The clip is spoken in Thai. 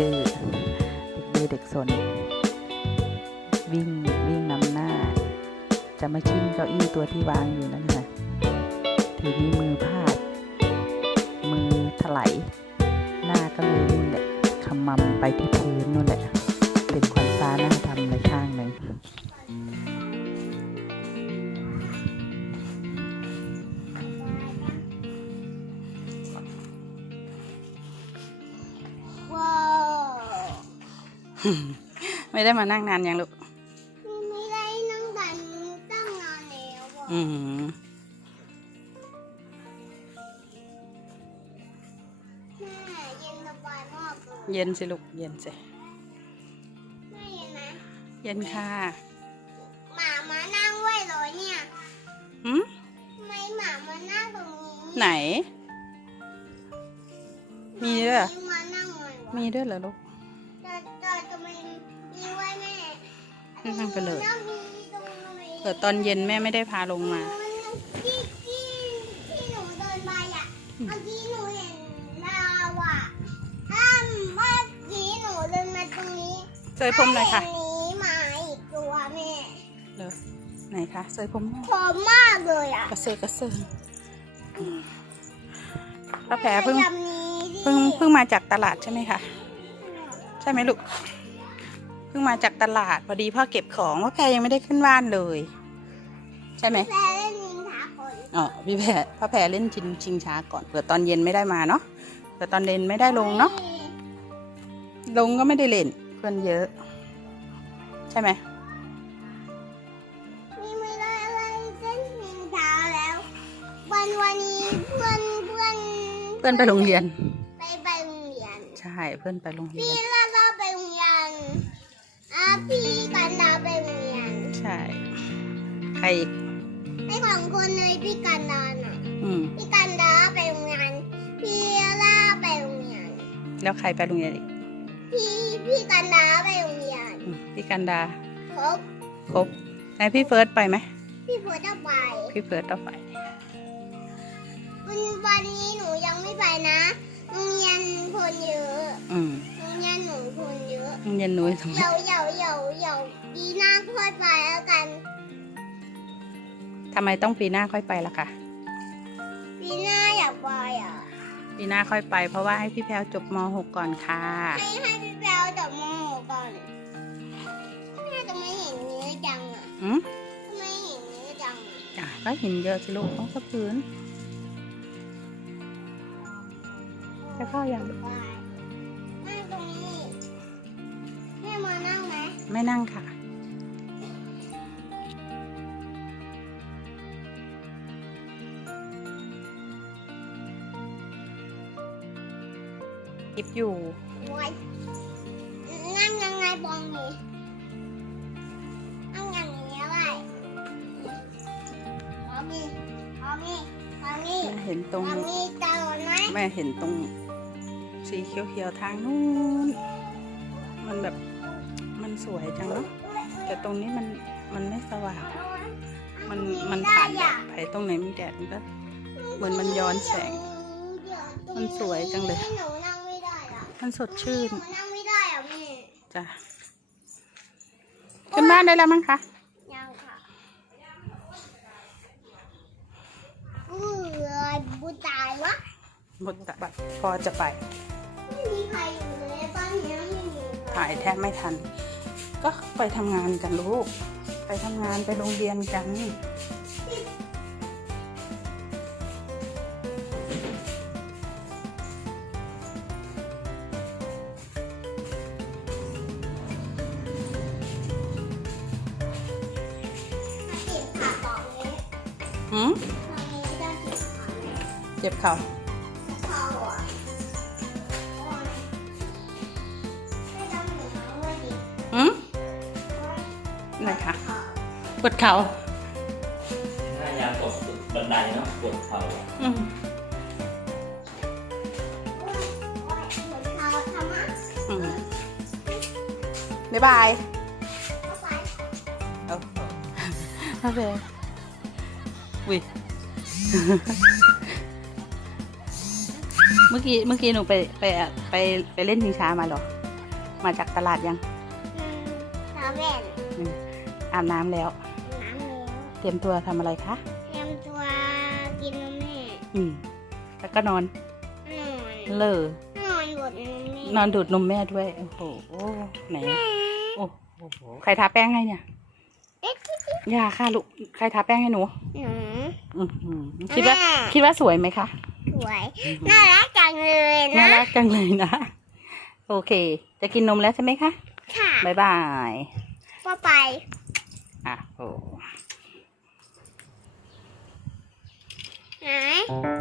ดื้อเด็กดื้อเด็กสน วิ่งวิ่งนำหน้า จะมาชิงเก้าอี้ตัวที่วางอยู่นั่นค่ะทีนี้มือพลาด มือถลายหน้าก็เลยนู่นแหละขมำไปที่พื้นนู่นแหละเป็นควันฟ้าหน้าทำเลยข้างหนึ่ง ไม่ได้มานั่งนานยังลูก ไม่ได้นั่งแต่ตั้งนานแล้วอะอืมแม่เย็นสบายมากเลยเย็นสิลูก เย็นสิแม่เย็นไหมเย็นค่ะ หมามานั่งไว้เลยเนี่ยหืมทำไมหมามานั่งตรงนี้ ไหน มีด้วยเหรอหมานั่งไว้วะมีด้วยเหรอลูก นั่งไปเลยนั่งมีตรงนี้เกิดตอนเย็นแม่ไม่ได้พาลงมาที่ที่ที่หนูเดินไปอะอืมเมื่อกี้หนูเห็นดาวอะถ้าเมื่อกี้หนูเดินมาตรงนี้เสยผมเลยค่ะถ้าเห็นหนี้มาอีกตัวแม่เหรอไหนคะเสยผมหน่อยพร้อมมากเลยอะกระเซอะกระเซิงอืมป้าแผลเพิ่งแม่จำนี้ดิเพิ่งเพิ่งมาจากตลาดใช่ไหมคะ ใช่ไหมลูกเพิ่งมาจากตลาดพอดีพ่อเก็บของว่าแพรยังไม่ได้ขึ้นบ้านเลย ใช่ไหมแม่เล่นนินทาคนอ๋อพี่แพรพ่อแพรเล่นชิงชิงช้าก่อนเผื่อตอนเย็นไม่ได้มาเนาะเผื่อตอนเย็นไม่ได้ลงเนาะลงก็ไม่ได้เล่นเพื่อนเยอะ ใช่ไหมนี่ไม่ได้เล่นเล่นนินทาแล้ว วันวันนี้เพื่อนเพื่อนเพื่อนไปโรงเรียน ไปไปโรงเรียน ใช่เพื่อนไปโรงเรีพี่ยน ลาลาไปโรงเรียนอะ พี่กันดาไปโรงเรียนใช่ ใครอีกไม่ของคนเลยพี่กันดาน่ะอืม พี่กันดาไปโรงเรียนพี่ลาไปโรงเรียนแล้วใครไปโรงเรียนอีกพี่พี่กันดาไปโรงเรียนอืมพี่กันดา ครบครบไหนพี่เฟิร์สไปไหม พี่เฟิร์สจะไปพี่เฟิร์สต้องไป วันวันนี้หนูยังไม่ไปนะโรงเรียนคนเยอะอืมโรงเรียนหนูคนเยอะ โรงเรียนหนูทำไม เดี๋ยวเดี๋ย ค่อยไปแล้วกัน ทำไมต้องปีหน้าค่อยไปล่ะคะปีหน้าอยากไปอะปีหน้าค่อยไป เพราะว่าให้พี่แพลวจบม .6 ก่อนค่ะ ให้ให้พี่แปวจับมือก่อนแม่จะไม่เห็นเนื้อจังอะอืมทำไมเห็นเนื้อจังอะอะก็เห็นเยอะสิลูกต้องสะพื้น จะเข้ายัง ไปนั่งตรงนี้แม่มานั่งไหม ไม่นั่งค่ะ คลิปอยู่โว้ยนั่งยังไงบองนี้นั่งอย่างนี้อะไรบองนี้บองนี้บองนี้แม่เห็นตรงบองนี้จะโดนไหมแม่เห็นตรง สีเขียวๆทางนู้นมันแบบมันสวยจังเนาะแต่ตรงนี้มันมันไม่สว่าง มันมันผ่านแดดไปตรงไหนมีแดดมันก็เหมือนมันย้อนแสง มันสวยจังเลยหนูนั่งไม่ได้อะมันสดชื่นหนูนั่งไม่ได้อะแม่จ้ะขึ้นบ้านได้แล้วมั้งคะยังค่ะเออบูตายวะหมดแต่บัตรพอจะไปไม่มีใครอยู่เลยบ้านเนี้ยไม่มีใครถ่ายแทบไม่ทัน ก็ไปทำงานกันลูก ไปทำงานไปโรงเรียนกัน หืมตอนนี้ได้เก็บขาเจ็บเข่าเขาอะโอ้ยไม่ต้องหนูมาด้วยดิหืมโอ้ยไหนคะขาปวดเข่าถ้ายากดบันไดเนาะปวดเข่าอืมโอ้ยโอ้ยเหมือนเขาทำอะอืมบ๊ายบายเข้าไปเอาโอเค วิเมื่อกี้เมื่อกี้หนูไปไปไปไปเล่นชิงช้ามาเหรอไมาจากตลาดยังอืมสาวแว่นอาบน้ำแล้ว น้ำเลี้ยวเตรียมตัวทำอะไรคะ เตรียมตัวกินนมแม่อืม แล้วก็นอน นอนเลอนอนบนนมแม่นอนดูดนมแม่ด้วย โอ้โห ไหน โอ้โห ใครทาแป้งให้เนี่ยเอ๊ะย่าค่ะลูก ใครทาแป้งให้หนู หนู อื้อหือคิดว่าแม่คิดว่าสวยไหมคะสวยน่ารักจังเลยน่านะรักจังเลยนะ โอเค จะกินนมแล้วใช่ไหมคะค่ะบ๊ายบายพ่อไป อะโอ้ ไหนสวยไหม